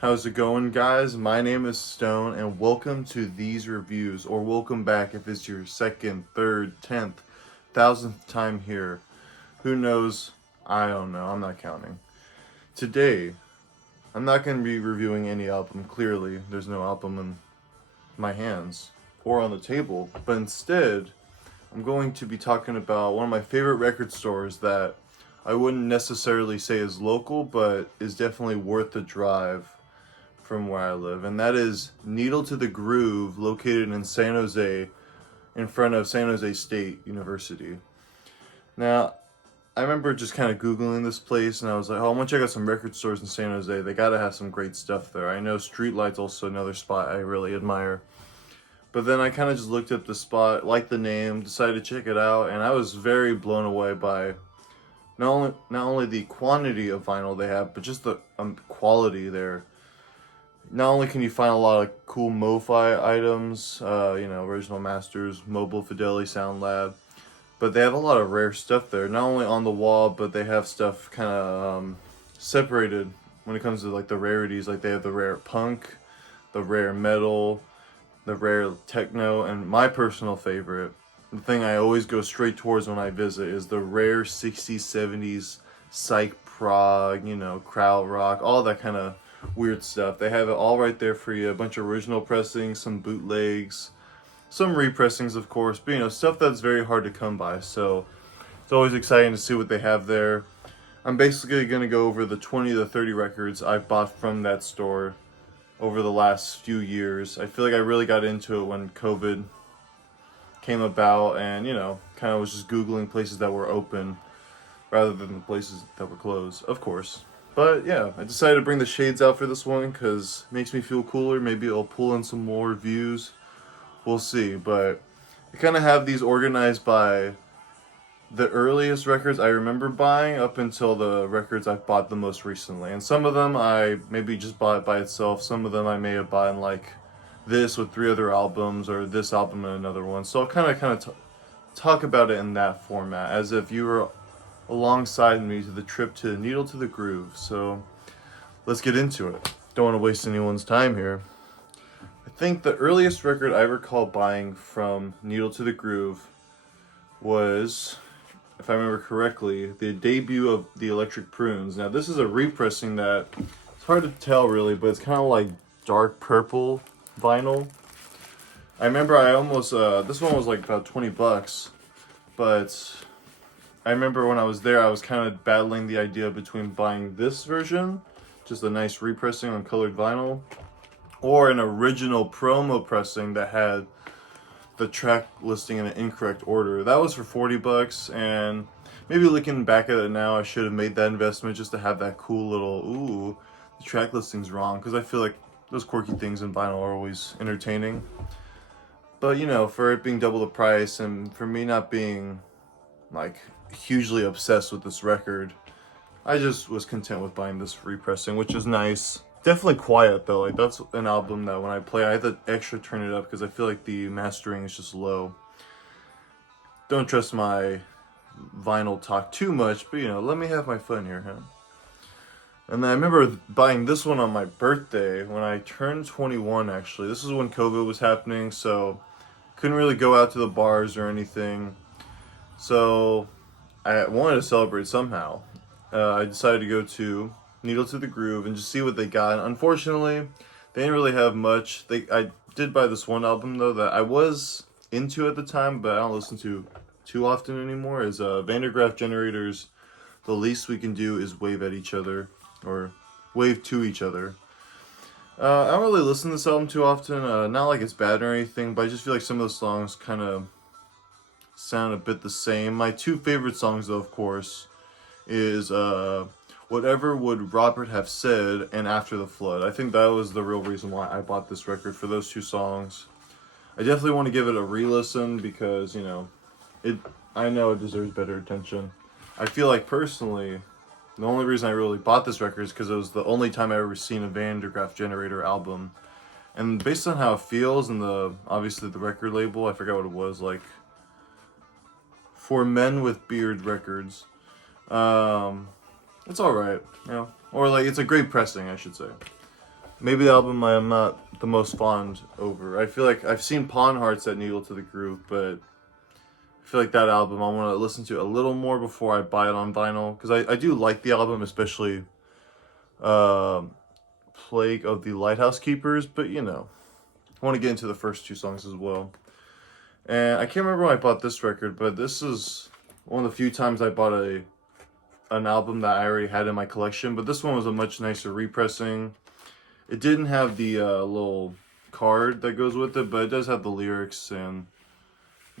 How's it going, guys? My name is Stone, and welcome to these reviews, or welcome back if it's your second, third, 10th, 1000th time here. Who knows? I don't know. I'm not counting. Today, I'm not going to be reviewing any album. Clearly, there's no album in my hands or on the table, but instead, I'm going to be talking about one of my favorite record stores that I wouldn't necessarily say is local, but is definitely worth the drive from where I live, and that is Needle to the Groove, located in San Jose, in front of San Jose State University. Now, I remember just kind of Googling this place, and I was like, oh, I'm gonna check out some record stores in San Jose. They gotta have some great stuff there. I know Streetlight's also another spot I really admire. But then I kind of just looked at the spot, liked the name, decided to check it out, and I was very blown away by not only the quantity of vinyl they have, but just the quality there. Not only can you find a lot of cool MoFi items, original masters, Mobile Fidelity Sound Lab, but they have a lot of rare stuff there. Not only on the wall, but they have stuff kind of separated when it comes to like the rarities. Like they have the rare punk, the rare metal, the rare techno, and my personal favorite, the thing I always go straight towards when I visit, is the rare 60s, 70s psych prog, krautrock, all that kind of weird stuff. They have it all right there for you. A bunch of original pressings, some bootlegs, some repressings, of course, but stuff that's very hard to come by. So it's always exciting to see what they have there. I'm basically going to go over the 20 to 30 records I bought from that store over the last few years. I feel like I really got into it when COVID came about, and kind of was just Googling places that were open rather than the places that were closed, of course. But yeah, I decided to bring the shades out for this one because it makes me feel cooler. Maybe it'll pull in some more views. We'll see. But I kind of have these organized by the earliest records I remember buying up until the records I've bought the most recently. And some of them I maybe just bought by itself. Some of them I may have bought in like this with 3 other albums, or this album and another one. So I'll kind of talk about it in that format, as if you were alongside me to the trip to Needle to the Groove. So let's get into it. Don't want to waste anyone's time here. I think the earliest record I recall buying from Needle to the Groove was, if I remember correctly, the debut of the Electric Prunes. Now this is a repressing that it's hard to tell really, but it's kind of like dark purple vinyl. I remember I almost this one was like about $20, but I remember when I was there, I was kind of battling the idea between buying this version, just a nice repressing on colored vinyl, or an original promo pressing that had the track listing in an incorrect order. That was for $40, and maybe looking back at it now, I should have made that investment just to have that cool little, ooh, the track listing's wrong, because I feel like those quirky things in vinyl are always entertaining. But for it being double the price, and for me not being like hugely obsessed with this record, I just was content with buying this repressing, which is nice. Definitely quiet though. Like that's an album that when I play, I have to extra turn it up because I feel like the mastering is just low. Don't trust my vinyl talk too much, but let me have my fun here, huh? And then I remember buying this one on my birthday when I turned 21. Actually, this is when COVID was happening, so couldn't really go out to the bars or anything. So I wanted to celebrate somehow. I decided to go to Needle to the Groove and just see what they got. And unfortunately, they didn't really have much. I did buy this one album though that I was into at the time, but I don't listen to too often anymore. Is Vandergraaf Generator's "The Least We Can Do Is Wave at Each Other," or "Wave to Each Other." I don't really listen to this album too often. Not like it's bad or anything, but I just feel like some of the songs kind of sound a bit the same. My two favorite songs, though, of course, is "Whatever Would Robert Have Said" and "After the Flood." I think that was the real reason why I bought this record, for those two songs. I definitely want to give it a re-listen because, I know it deserves better attention. I feel like, personally, the only reason I really bought this record is because it was the only time I ever seen a Vandergraaf Generator album. And based on how it feels and obviously the record label, I forgot what it was, like For Men with Beard Records. It's alright, or like it's a great pressing, I should say. maybe the album I am not the most fond over. I feel like I've seen Pawn Hearts at Needle to the Groove, but I feel like that album I want to listen to a little more before I buy it on vinyl, because I do like the album, especially um Plague of the Lighthouse Keepers, but you know, I want to get into the first two songs as well. And I can't remember when I bought this record, but this is one of the few times I bought an album that I already had in my collection, but this one was a much nicer repressing. It didn't have the little card that goes with it, but it does have the lyrics and,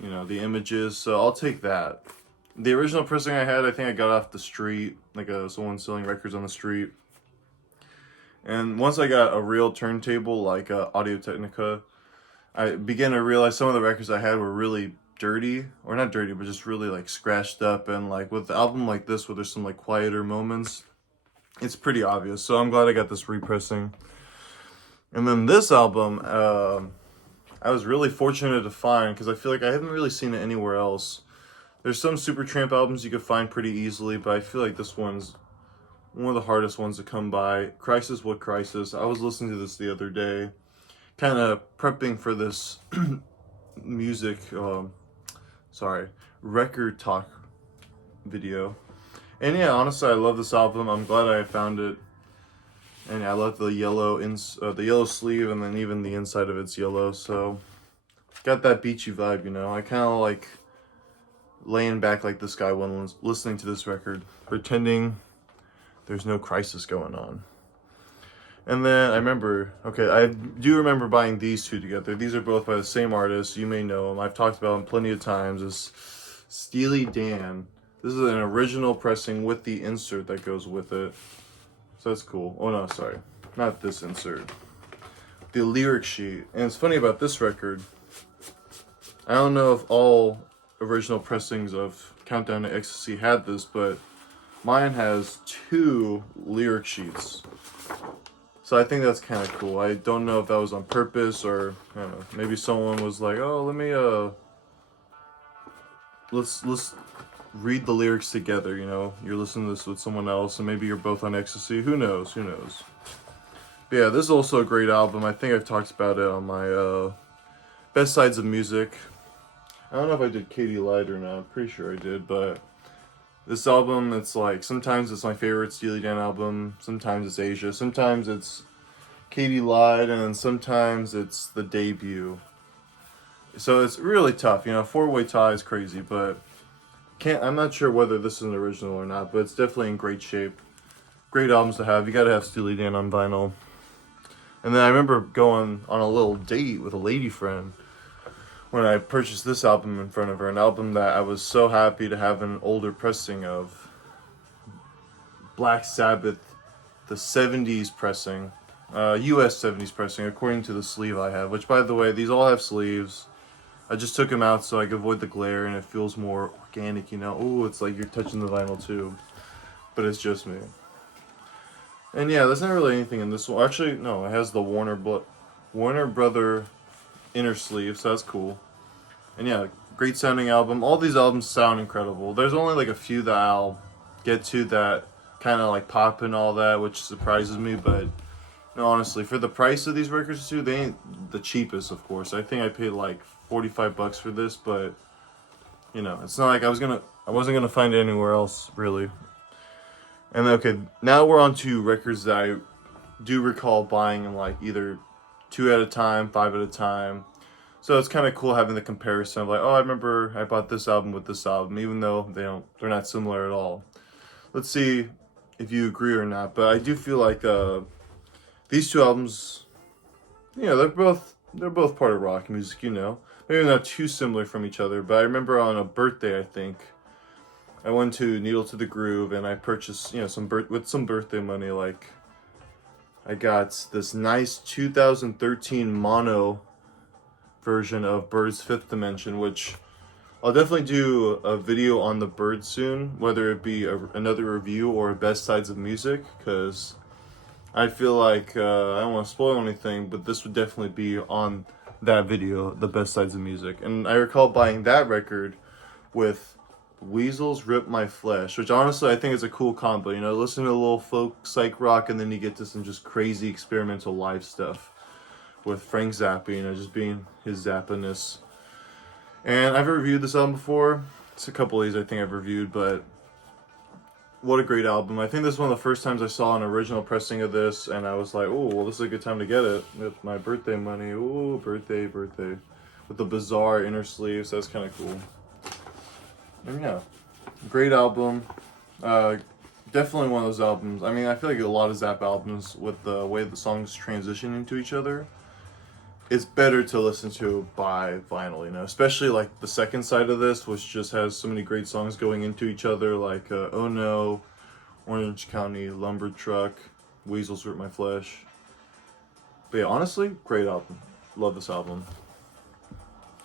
you know, the images, so I'll take that. The original pressing I had, I think I got off the street, like someone selling records on the street. And once I got a real turntable like Audio Technica, I began to realize some of the records I had were really dirty, or not dirty, but just really like scratched up. And like with the album like this, where there's some like quieter moments, it's pretty obvious. So I'm glad I got this repressing. And then this album, I was really fortunate to find, because I feel like I haven't really seen it anywhere else. There's some Supertramp albums you could find pretty easily, but I feel like this one's one of the hardest ones to come by. Crisis What Crisis. I was listening to this the other day, kind of prepping for this music, record talk video. And yeah, honestly, I love this album. I'm glad I found it. And yeah, I love the yellow sleeve, and then even the inside of it's yellow. So got that beachy vibe, you know. I kind of like laying back like this guy when listening to this record, pretending there's no crisis going on. And then I do remember buying these two together. These are both by the same artist. You may know them. I've talked about them plenty of times. It's Steely Dan. This is an original pressing with the insert that goes with it. So that's cool. Oh no, sorry. Not this insert. The lyric sheet. And it's funny about this record. I don't know if all original pressings of Countdown to Ecstasy had this, but mine has 2 lyric sheets. So I think that's kind of cool. I don't know if that was on purpose, or I don't know, maybe someone was like, "Oh, let me let's read the lyrics together." You know, you're listening to this with someone else, and maybe you're both on ecstasy. Who knows? Who knows? But yeah, this is also a great album. I think I've talked about it on my Best Sides of Music. I don't know if I did Katie Lied or not. I'm pretty sure I did, but this album, it's like, sometimes it's my favorite Steely Dan album, sometimes it's Asia, sometimes it's Katie Lied, and then sometimes it's the debut. So it's really tough, you know. Four-Way Tie is crazy, but I'm not sure whether this is an original or not, but it's definitely in great shape. Great albums to have. You gotta have Steely Dan on vinyl. And then I remember going on a little date with a lady friend when I purchased this album in front of her, an album that I was so happy to have an older pressing of. Black Sabbath, the 70s pressing, US 70s pressing, according to the sleeve I have, which, by the way, these all have sleeves. I just took them out so I could avoid the glare, and it feels more organic, you know. Oh, it's like you're touching the vinyl too, but it's just me. And yeah, there's not really anything in this one. Actually, no, it has the Warner Brother inner sleeve, so that's cool. And yeah, great sounding album. All these albums sound incredible. There's only like a few that I'll get to that kind of like pop and all that, which surprises me, but no, honestly, for the price of these records too, they ain't the cheapest, of course. I think I paid like $45 for this, but you know, it's not like I wasn't gonna find it anywhere else, really. And okay, now we're on to records that I do recall buying in like either 2 at a time, 5 at a time. So it's kind of cool having the comparison of like, oh, I remember I bought this album with this album, even though they're not similar at all. Let's see if you agree or not, but I do feel like these two albums, you know, they're both part of rock music, you know. Maybe not too similar from each other, but I remember on a birthday, I think, I went to Needle to the Groove and I purchased, you know, with some birthday money, like I got this nice 2013 mono version of Bird's Fifth Dimension, which I'll definitely do a video on the Bird soon, whether it be another review or Best Sides of Music, because I feel like I don't want to spoil anything, but this would definitely be on that video, the Best Sides of Music. And I recall buying that record with Weasels Rip My Flesh, which honestly I think is a cool combo. You know, listen to a little folk psych rock, and then you get to some just crazy experimental live stuff with Frank Zappa, you know, just being his Zappa-ness. And I've reviewed this album before. It's a couple of these I think I've reviewed, but what a great album. I think this is one of the first times I saw an original pressing of this, and I was like, oh, well, this is a good time to get it with my birthday money. Ooh, birthday. With the bizarre inner sleeves, that's kind of cool. And yeah, great album. Definitely one of those albums. I mean, I feel like a lot of Zapp albums, with the way the songs transition into each other, it's better to listen to by vinyl, you know, especially like the second side of this, which just has so many great songs going into each other, like Oh No, Orange County, Lumber Truck, Weasels Rip My Flesh. But yeah, honestly, great album. Love this album.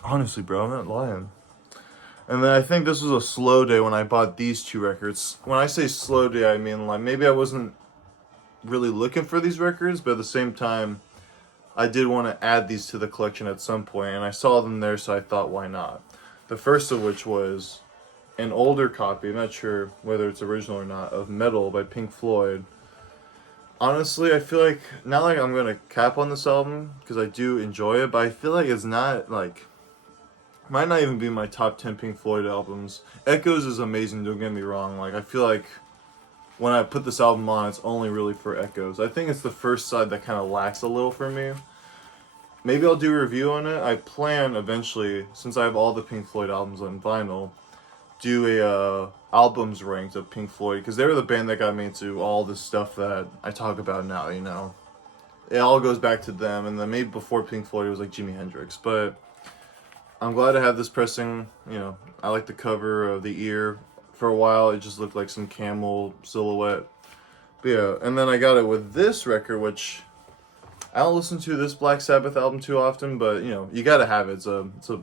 Honestly, bro, I'm not lying. And then I think this was a slow day when I bought these two records. When I say slow day, I mean like maybe I wasn't really looking for these records, but at the same time, I did want to add these to the collection at some point, and I saw them there, so I thought, why not? The first of which was an older copy, I'm not sure whether it's original or not, of Metal by Pink Floyd. Honestly, I feel like, not like I'm going to cap on this album, because I do enjoy it, but I feel like it's not, like, might not even be my top 10 Pink Floyd albums. Echoes is amazing, don't get me wrong. Like, I feel like when I put this album on, it's only really for Echoes. I think it's the first side that kind of lacks a little for me. Maybe I'll do a review on it. I plan eventually, since I have all the Pink Floyd albums on vinyl, do a albums ranked of Pink Floyd, because they were the band that got me into all this stuff that I talk about now, you know. It all goes back to them, and then maybe before Pink Floyd it was like Jimi Hendrix, but I'm glad to have this pressing, you know. I like the cover of the ear. For a while it just looked like some camel silhouette. But yeah, and then I got it with this record, which I don't listen to this Black Sabbath album too often, but you know, you gotta have it. It's a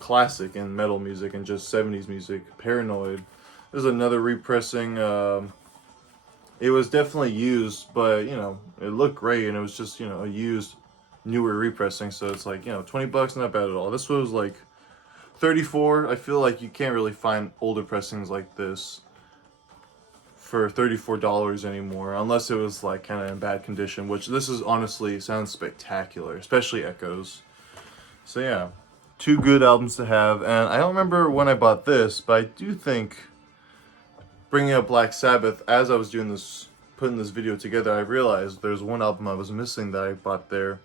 classic in metal music and just 70s music. Paranoid. There's another repressing. It was definitely used, but you know, it looked great, and it was just, you know, a used, newer repressing. So it's like, you know, $20, not bad at all. This was like 34. I feel like you can't really find older pressings like this for $34 anymore, unless it was like kind of in bad condition, which this is honestly sounds spectacular, especially Echoes. So yeah, two good albums to have. And I don't remember when I bought this, but I do think, bringing up Black Sabbath, as I was doing this, putting this video together, I realized there's one album I was missing that I bought there.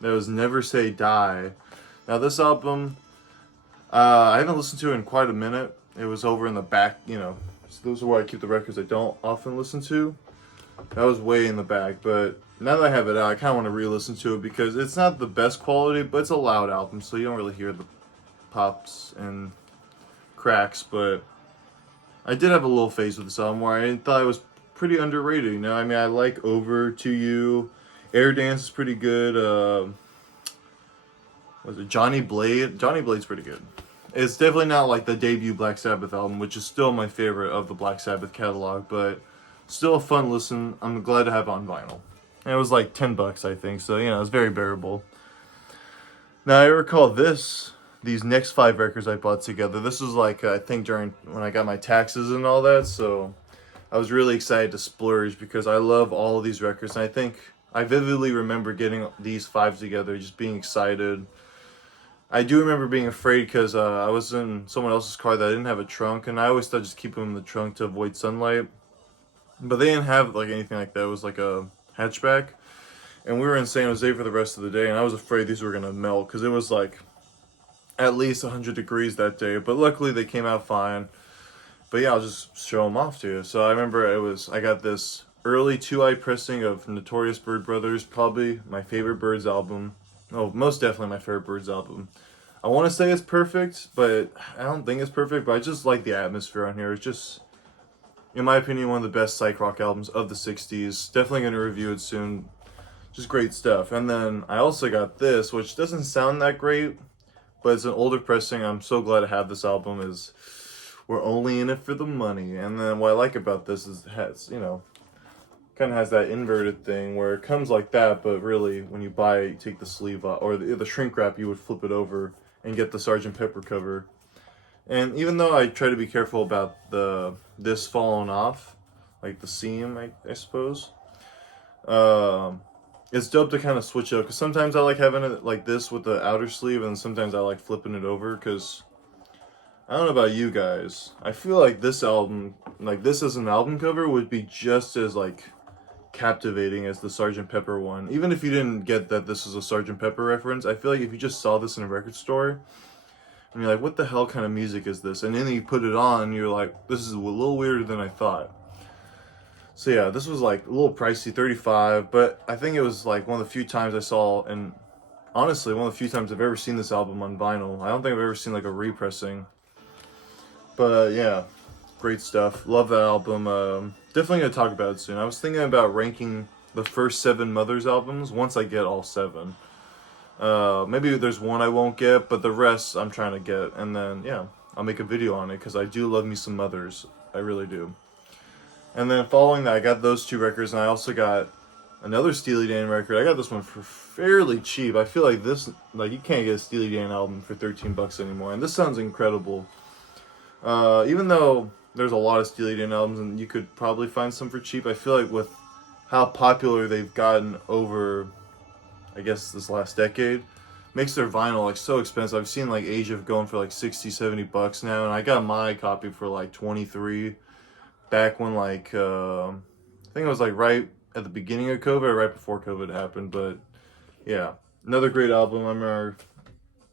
That was Never Say Die. Now this album, I haven't listened to it in quite a minute. It was over in the back, you know. So those are where I keep the records I don't often listen to. That was way in the back, but now that I have it out, I kind of want to re-listen to it, because it's not the best quality, but it's a loud album, so you don't really hear the pops and cracks. But I did have a little phase with this album where I thought it was pretty underrated, you know. I mean, I like Over to You. Air Dance is pretty good. Was it Johnny Blade? Johnny Blade's pretty good. It's definitely not like the debut Black Sabbath album, which is still my favorite of the Black Sabbath catalog, but still a fun listen. I'm glad to have it on vinyl. And it was like $10, I think, so you know, it's very bearable. Now I recall these next 5 records I bought together. This was like, I think during when I got my taxes and all that, so I was really excited to splurge, because I love all of these records, and I think I vividly remember getting these 5 together, just being excited. I do remember being afraid, because I was in someone else's car that didn't have a trunk, and I always thought just keep them in the trunk to avoid sunlight. But they didn't have like anything like that. It was like a hatchback, and we were in San Jose for the rest of the day, and I was afraid these were gonna melt, because it was like at least 100 degrees that day. But luckily they came out fine. But yeah, I'll just show them off to you. So I remember I got this early 2-eye pressing of Notorious Bird Brothers, probably my favorite Birds album. Oh, most definitely my favorite Birds album. I want to say it's perfect, but I don't think it's perfect, but I just like the atmosphere on here. It's just, in my opinion, one of the best psych rock albums of the 60s. Definitely going to review it soon. Just great stuff. And then I also got this, which doesn't sound that great, but it's an older pressing. I'm so glad to have this album. Is We're Only in It for the Money. And then what I like about this is it has, you know, kind of has that inverted thing where it comes like that, but really when you buy it, you take the sleeve off, or the shrink wrap, you would flip it over and get the Sgt. Pepper cover. And even though I try to be careful about this falling off, like the seam, I suppose, um, it's dope to kind of switch up. Because sometimes I like having it like this with the outer sleeve, and sometimes I like flipping it over. Because I don't know about you guys, I feel like this album, like this as an album cover, would be just as like captivating as the Sgt. Pepper one. Even if you didn't get that this is a Sgt. Pepper reference, I feel like if you just saw this in a record store and you're like, what the hell kind of music is this? And then you put it on and you're like, this is a little weirder than I thought. So yeah, this was like a little pricey, 35, but I think it was like one of the few times I saw, and honestly, one of the few times I've ever seen this album on vinyl. I don't think I've ever seen like a repressing. But yeah, great stuff. Love that album. Definitely gonna talk about it soon. I was thinking about ranking the first 7 Mothers albums once I get all 7. Maybe there's one I won't get, but the rest I'm trying to get, and then yeah, I'll make a video on it because I do love me some Mothers. I really do. And then following that, I got those 2 records, and I also got another Steely Dan record. I got this one for fairly cheap. I feel like this, like you can't get a Steely Dan album for $13 anymore, and this sounds incredible. Even though there's a lot of Steely Dan albums and you could probably find some for cheap, I feel like with how popular they've gotten over, I guess, this last decade, makes their vinyl like so expensive. I've seen like Age of going for like 60, $70 now, and I got my copy for like 23 back when like, I think it was like right at the beginning of COVID or right before COVID happened, but yeah, another great album. I remember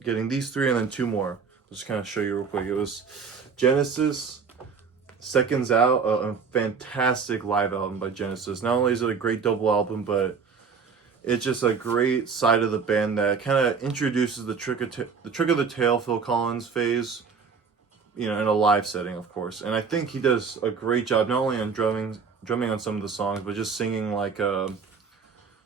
getting these 3 and then 2 more. I'll just kind of show you real quick. It was Genesis, Seconds Out, a fantastic live album by Genesis. Not only is it a great double album, but it's just a great side of the band that kind of introduces the trick of the tail Phil Collins phase, you know, in a live setting, of course. And I think he does a great job not only on drumming on some of the songs, but just singing like the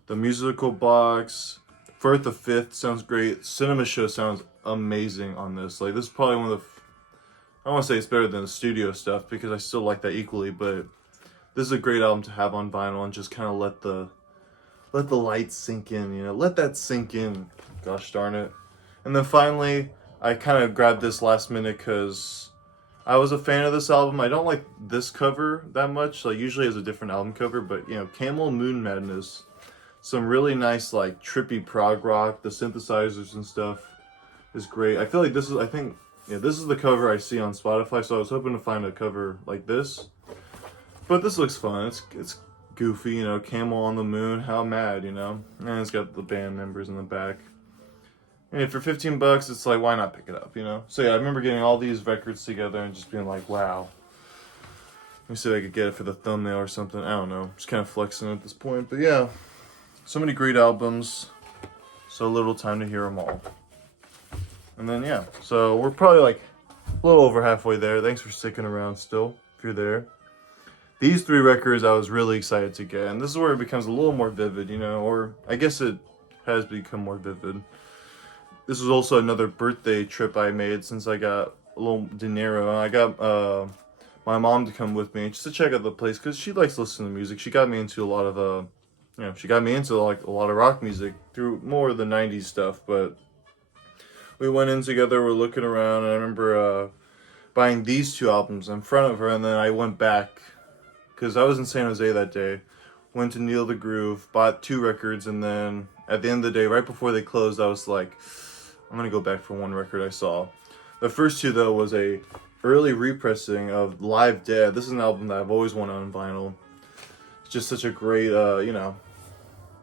Musical Box. Firth the Fifth sounds great. Cinema Show sounds amazing on this. Like this is probably one of the I don't want to say it's better than the studio stuff because I still like that equally, but this is a great album to have on vinyl and just kind of let the lights sink in, you know, let that sink in. Gosh darn it. And then finally, I kind of grabbed this last minute because I was a fan of this album. I don't like this cover that much. Like usually has a different album cover, but you know, Camel Moon Madness, some really nice like trippy prog rock. The synthesizers and stuff is great. I feel like this is, yeah, this is the cover I see on Spotify, so I was hoping to find a cover like this. But this looks fun. It's goofy, you know, camel on the moon, how mad, you know? And it's got the band members in the back. And for $15, it's like, why not pick it up, you know? So yeah, I remember getting all these records together and just being like, wow. Let me see if I could get it for the thumbnail or something. I don't know. Just kind of flexing at this point. But yeah, so many great albums, so little time to hear them all. And then yeah, so we're probably like a little over halfway there. Thanks for sticking around still, if you're there. These 3 records I was really excited to get, and this is where it becomes a little more vivid, you know, or I guess it has become more vivid. This was also another birthday trip I made since I got a little dinero. I got my mom to come with me just to check out the place because she likes listening to music. She got me into a lot of she got me into like a lot of rock music through more of the 90s stuff, but we went in together, we're looking around, and I remember buying these 2 albums in front of her, and then I went back, because I was in San Jose that day, went to Neil the Groove, bought 2 records, and then at the end of the day, right before they closed, I was like, I'm going to go back for 1 record I saw. The first 2, though, was a early repressing of Live Dead. This is an album that I've always wanted on vinyl. It's just such a great, you know,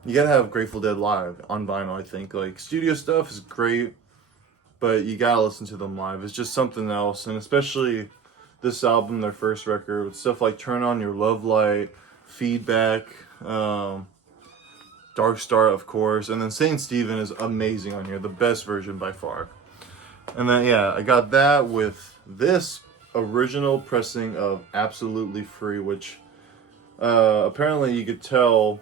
you gotta have Grateful Dead live on vinyl, I think. Like, studio stuff is great, but you gotta listen to them live. It's just something else, and especially this album, their first record, with stuff like Turn On Your Love Light, Feedback, Dark Star, of course, and then Saint Stephen is amazing on here, the best version by far. And then yeah, I got that with this original pressing of Absolutely Free, which apparently you could tell,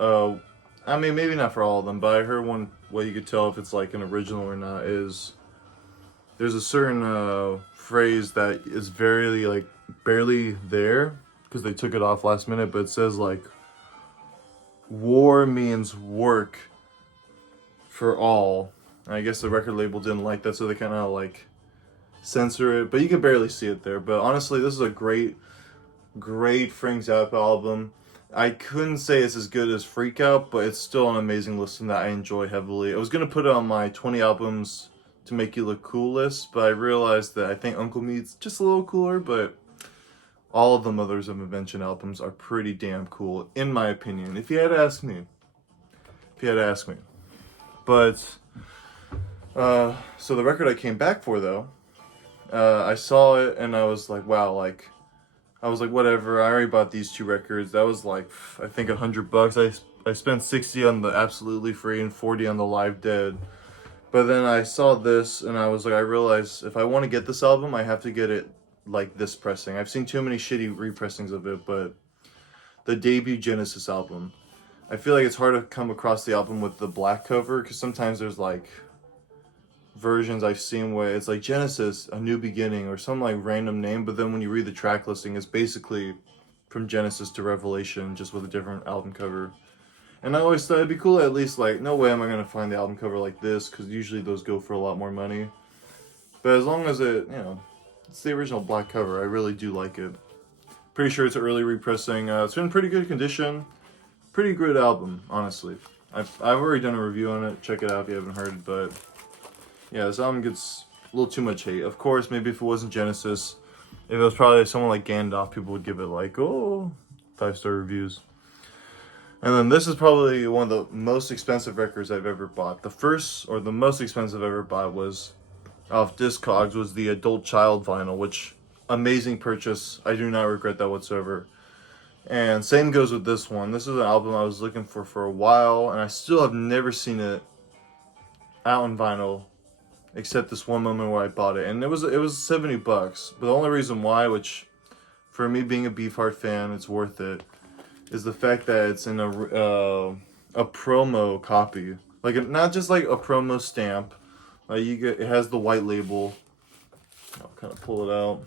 I mean, maybe not for all of them, but I heard one way you could tell if it's like an original or not is there's a certain phrase that is very like barely there because they took it off last minute, but it says like war means work for all. And I guess the record label didn't like that, so they kind of like censor it, but you can barely see it there. But honestly, this is a great Frank Zappa album. I couldn't say it's as good as Freak Out, but it's still an amazing listen that I enjoy heavily. I was gonna put it on my 20 albums to make you look cool list, but I realized that I think Uncle Meat's just a little cooler, but all of the Mothers of Invention albums are pretty damn cool, in my opinion. If you had to ask me. But, so the record I came back for, though, I saw it and I was like, wow, like, I was like, whatever, I already bought these 2 records. That was like, I think $100. I spent 60 on the Absolutely Free and 40 on the Live Dead. But then I saw this and I was like, I realized if I want to get this album, I have to get it like this pressing. I've seen too many shitty repressings of it, but the debut Genesis album, I feel like it's hard to come across the album with the black cover, because sometimes there's like versions I've seen where it's like Genesis, A New Beginning, or some like random name, but then when you read the track listing, it's basically from Genesis to Revelation, just with a different album cover. And I always thought it'd be cool, at least, like, no way am I going to find the album cover like this, because usually those go for a lot more money. But as long as it, it's the original black cover, I really do like it. Pretty sure it's an early repressing. It's in pretty good condition. Pretty good album, honestly. I've already done a review on it. Check it out if you haven't heard. But yeah, this album gets a little too much hate. Of course, maybe if it wasn't Genesis, if it was probably someone like Gandalf, people would give it like, oh, 5-star reviews. And then this is probably one of the most expensive records I've ever bought. The most expensive I ever bought was off Discogs, was the Adult Child vinyl, which amazing purchase. I do not regret that whatsoever. And same goes with this one. This is an album I was looking for a while, and I still have never seen it out on vinyl, except this one moment where I bought it, and it was $70. But the only reason why, which for me being a Beefheart fan, it's worth it, is the fact that it's in a promo copy, like not just like a promo stamp. It has the white label. I'll kind of pull it out.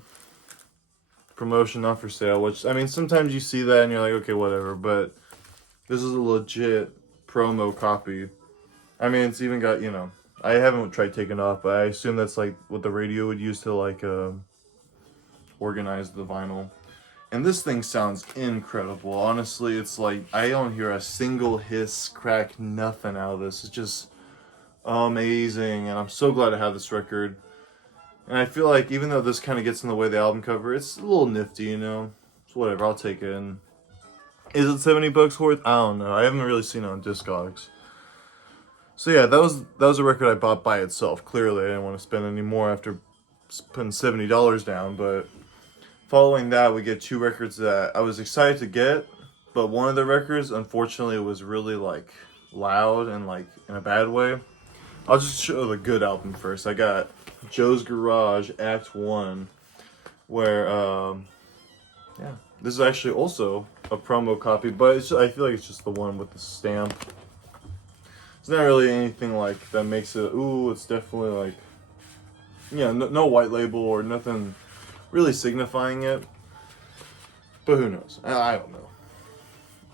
Promotion not for sale, which, I mean, sometimes you see that and you're like, okay, whatever, but this is a legit promo copy. I mean, it's even got, I haven't tried taking it off, but I assume that's like what the radio would use to like organize the vinyl. And this thing sounds incredible. Honestly, it's like I don't hear a single hiss, crack, nothing out of this. It's just amazing, and I'm so glad to have this record. And I feel like even though this kind of gets in the way of the album cover, it's a little nifty, It's whatever, I'll take it. And is it $70 worth? I don't know. I haven't really seen it on Discogs. So yeah, that was a record I bought by itself. Clearly, I didn't want to spend any more after putting $70 down. But following that, we get 2 records that I was excited to get, but one of the records, unfortunately, was really like loud and like in a bad way. I'll just show the good album first. I got Joe's Garage Act 1, where this is actually also a promo copy, but I feel like it's just the one with the stamp. It's not really anything like that makes it, ooh, it's definitely like, no white label or nothing really signifying it. But who knows? I don't know.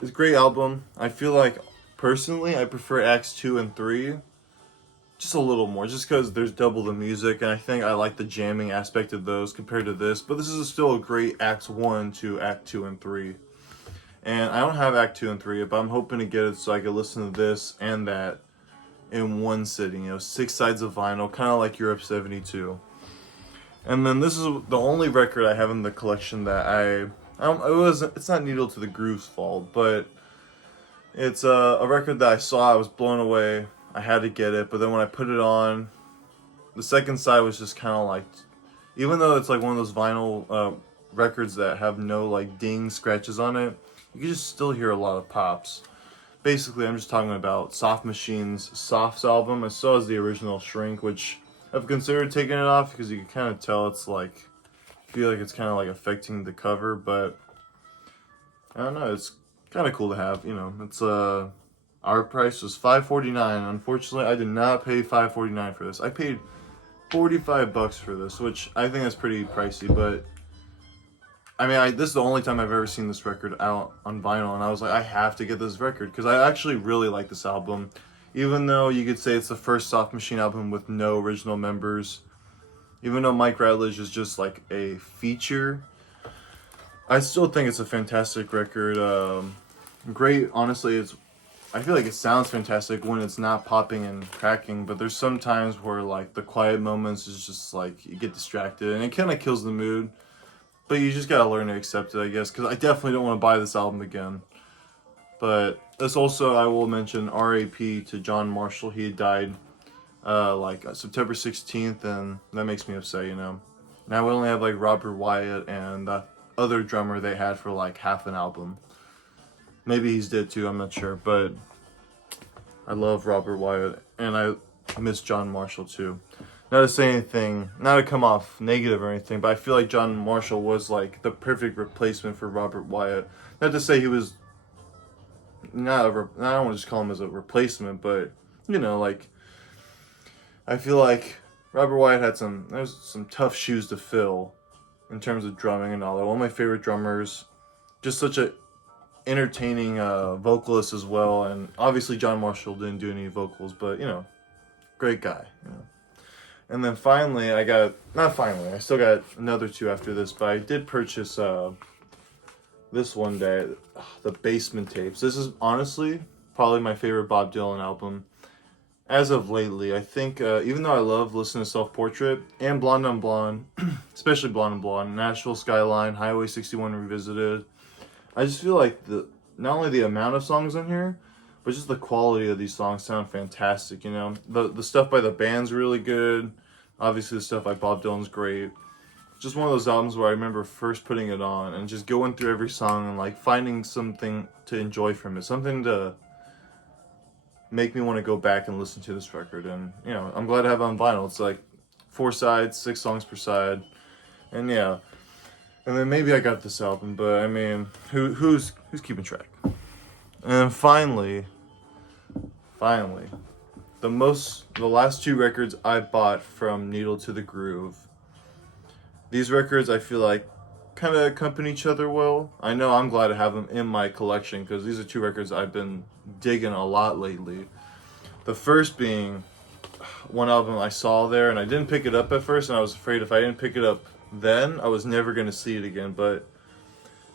It's a great album. I feel like, personally, I prefer Acts 2 and 3 just a little more, just because there's double the music, and I think I like the jamming aspect of those compared to this. But this is still a great Acts 1 to Act 2 and 3. And I don't have Act 2 and 3, but I'm hoping to get it so I can listen to this and that in one sitting. 6 sides of vinyl, kind of like Europe 72. And then this is the only record I have in the collection that it's not Needle to the Groove's fault, but it's a record that I saw, I was blown away. I had to get it, but then when I put it on, the second side was just kind of like, even though it's like one of those vinyl records that have no like ding scratches on it, you can just still hear a lot of pops. Basically, I'm just talking about Soft Machine's Softs album, as well as the original Shrink, which I've considered taking it off because you can kind of tell it's like, feel like it's kind of like affecting the cover, but I don't know, it's kind of cool to have, it's our price was $5.49. Unfortunately, I did not pay $5.49 for this. I paid $45 for this, which I think that's pretty pricey, but I mean, this is the only time I've ever seen this record out on vinyl, and I was like, I have to get this record, because I actually really like this album. Even though you could say it's the first Soft Machine album with no original members, Even though Mike Ratledge is just like a feature, I still think it's a fantastic record. Great, honestly, I feel like it sounds fantastic when it's not popping and cracking, but there's some times where like the quiet moments is just like you get distracted and it kind of kills the mood. But you just gotta learn to accept it, I guess, because I definitely don't want to buy this album again. But this also, I will mention R.A.P. to John Marshall. He had died September 16th, and that makes me upset, you know. Now we only have like Robert Wyatt and the other drummer they had for like half an album. Maybe he's dead too, I'm not sure, but I love Robert Wyatt and I miss John Marshall too. Not to say anything, not to come off negative or anything, but I feel like John Marshall was like the perfect replacement for Robert Wyatt. Not to say he was I don't want to just call him as a replacement, but you know, like I feel like Robert Wyatt had there's some tough shoes to fill in terms of drumming and all that. One of my favorite drummers, just such a entertaining vocalist as well, and obviously John Marshall didn't do any vocals, but you know, great guy. You know. And then finally, I still got another two after this, but I did purchase this one day, the Basement Tapes. This is honestly probably my favorite Bob Dylan album as of lately. I think even though I love listening to Self Portrait and Blonde on Blonde, especially Blonde on Blonde, Nashville Skyline, Highway 61 Revisited, I just feel like not only the amount of songs on here, but just the quality of these songs sound fantastic. You know, the stuff by the band's really good. Obviously, the stuff by Bob Dylan's great. Just one of those albums where I remember first putting it on and just going through every song and like finding something to enjoy from it, something to make me want to go back and listen to this record. And you know, I'm glad to have it on vinyl. It's like 4 sides, 6 songs per side, and yeah. And then maybe I got this album, but I mean, who's keeping track? And finally, the last 2 records I bought from Needle to the Groove. These records I feel like kind of accompany each other well. I know I'm glad to have them in my collection because these are 2 records I've been digging a lot lately. The first being one album I saw there, and I didn't pick it up at first, and I was afraid if I didn't pick it up then, I was never going to see it again. But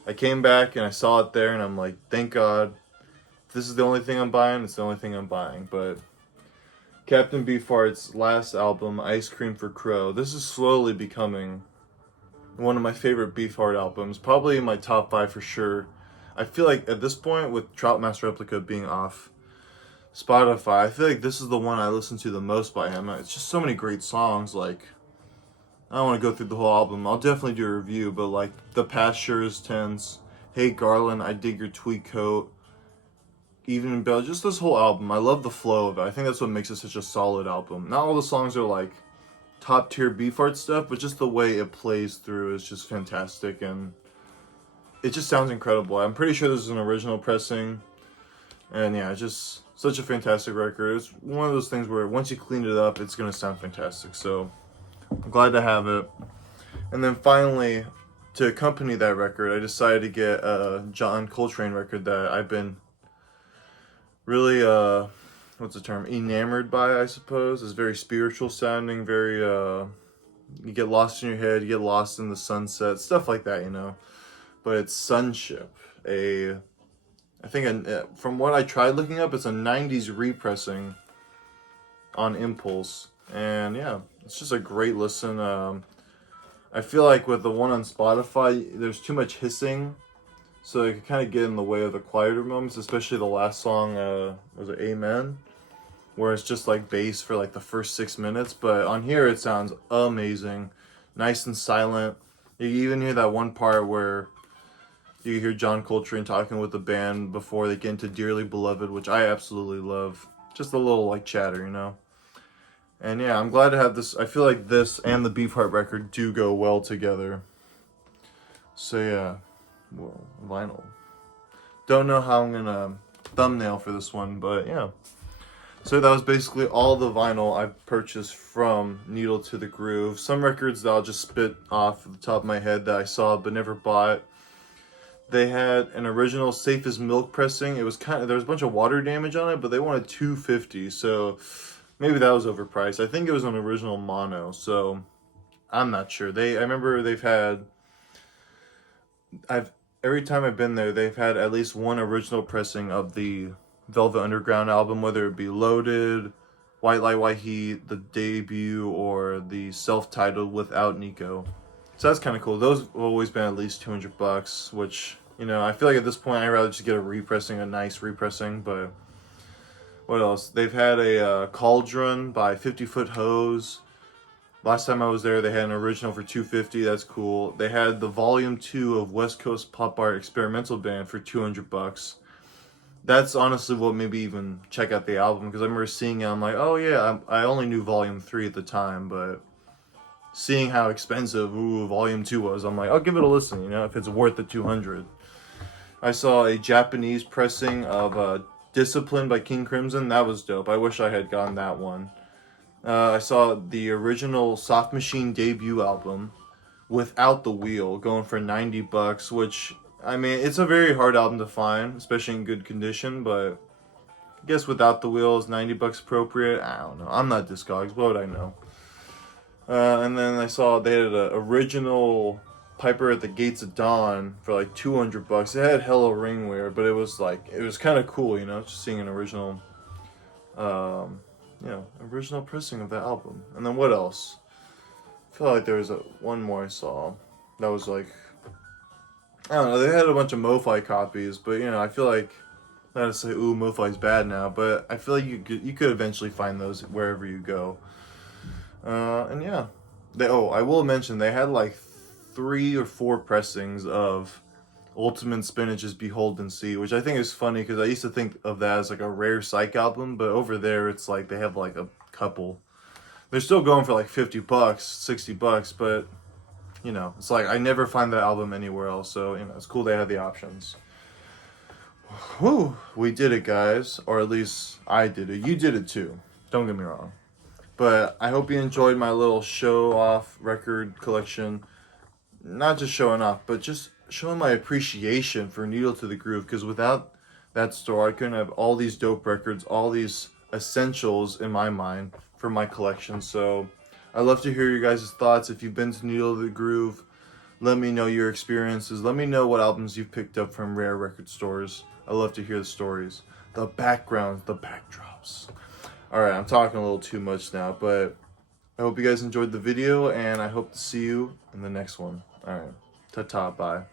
I came back and I saw it there, and I'm like, thank God. If this is the only thing I'm buying, it's the only thing I'm buying. But Captain Beefheart's last album, Ice Cream for Crow, this is slowly becoming one of my favorite Beefheart albums, probably in my top 5 for sure. I feel like at this point, with Troutmaster Replica being off Spotify, I feel like this is the one I listen to the most by him. It's just so many great songs. Like, I don't want to go through the whole album. I'll definitely do a review, but like The Past Sure Is Tense, Hey Garland, I Dig Your Tweed Coat, Evening Bell, just this whole album. I love the flow of it. I think that's what makes it such a solid album. Not all the songs are like top tier Beefheart stuff, but just the way it plays through is just fantastic, and it just sounds incredible. I'm pretty sure this is an original pressing, and yeah, it's just such a fantastic record. It's one of those things where once you clean it up, it's gonna sound fantastic. So I'm glad to have it. And then finally, to accompany that record, I decided to get a John Coltrane record that I've been really what's the term, enamored by, I suppose. It's very spiritual sounding, very you get lost in your head, you get lost in the sunset, stuff like that, you know. But it's Sunship, from what I tried looking up, it's a 90s repressing on Impulse, and yeah, it's just a great listen. I feel like with the one on Spotify, there's too much hissing, so it could kind of get in the way of the quieter moments, especially the last song, was it Amen? Where it's just like bass for like the first 6 minutes, but on here it sounds amazing, nice and silent. You even hear that one part where you hear John Coltrane talking with the band before they get into Dearly Beloved, which I absolutely love. Just a little like chatter, you know. And yeah, I'm glad to have this. I feel like this and the Beefheart record do go well together. So yeah, well, vinyl. Don't know how I'm gonna thumbnail for this one, but yeah. So that was basically all the vinyl I purchased from Needle to the Groove. Some records that I'll just spit off the top of my head that I saw but never bought. They had an original Safe as Milk pressing. It was there was a bunch of water damage on it, but they wanted $250, so maybe that was overpriced. I think it was an original mono, so I'm not sure. I remember they've had, I've every time I've been there, they've had at least one original pressing of the Velvet Underground album, whether it be Loaded, White Light, White Heat, the debut, or the self-titled Without Nico. So that's kind of cool. Those have always been at least $200, which, you know, I feel like at this point I'd rather just get a repressing, a nice repressing. But what else? They've had a Cauldron by 50 Foot Hose. Last time I was there, they had an original for $250. That's cool. They had the Volume 2 of West Coast Pop Art Experimental Band for $200. That's honestly what made me even check out the album, because I remember seeing it. I'm like, oh yeah, I only knew Volume 3 at the time, but seeing how expensive Volume 2 was, I'm like, I'll give it a listen, you know, if it's worth the 200. I saw a Japanese pressing of Discipline by King Crimson. That was dope. I wish I had gotten that one. I saw the original Soft Machine debut album without the wheel going for $90, which, I mean, it's a very hard album to find, especially in good condition, but I guess without the wheel is $90 appropriate. I don't know. I'm not Discogs. What would I know? And then I saw they had an original Piper at the Gates of Dawn for like $200. It had hella ringwear, but it was kind of cool, you know, just seeing an original, original pressing of that album. And then what else? I feel like there was one more I saw that was like, I don't know, they had a bunch of MoFi copies, but you know, I feel like, not to say, ooh, MoFi's bad now, but I feel like you could eventually find those wherever you go. And yeah, I will mention they had like 3 or 4 pressings of Ultimate Spinache's Behold and See, which I think is funny because I used to think of that as like a rare psych album, but over there it's like they have like a couple. They're still going for like $50, $60, but you know, it's like I never find that album anywhere else, so you know, it's cool they have the options. Whew, we did it, guys, or at least I did it. You did it too. Don't get me wrong. But I hope you enjoyed my little show-off record collection. Not just showing off, but just showing my appreciation for Needle to the Groove. Because without that store, I couldn't have all these dope records, all these essentials in my mind for my collection. So I'd love to hear your guys' thoughts. If you've been to Needle to the Groove, let me know your experiences. Let me know what albums you've picked up from rare record stores. I love to hear the stories, the backgrounds, the backdrops. Alright, I'm talking a little too much now, but I hope you guys enjoyed the video, and I hope to see you in the next one. Alright, ta-ta, bye.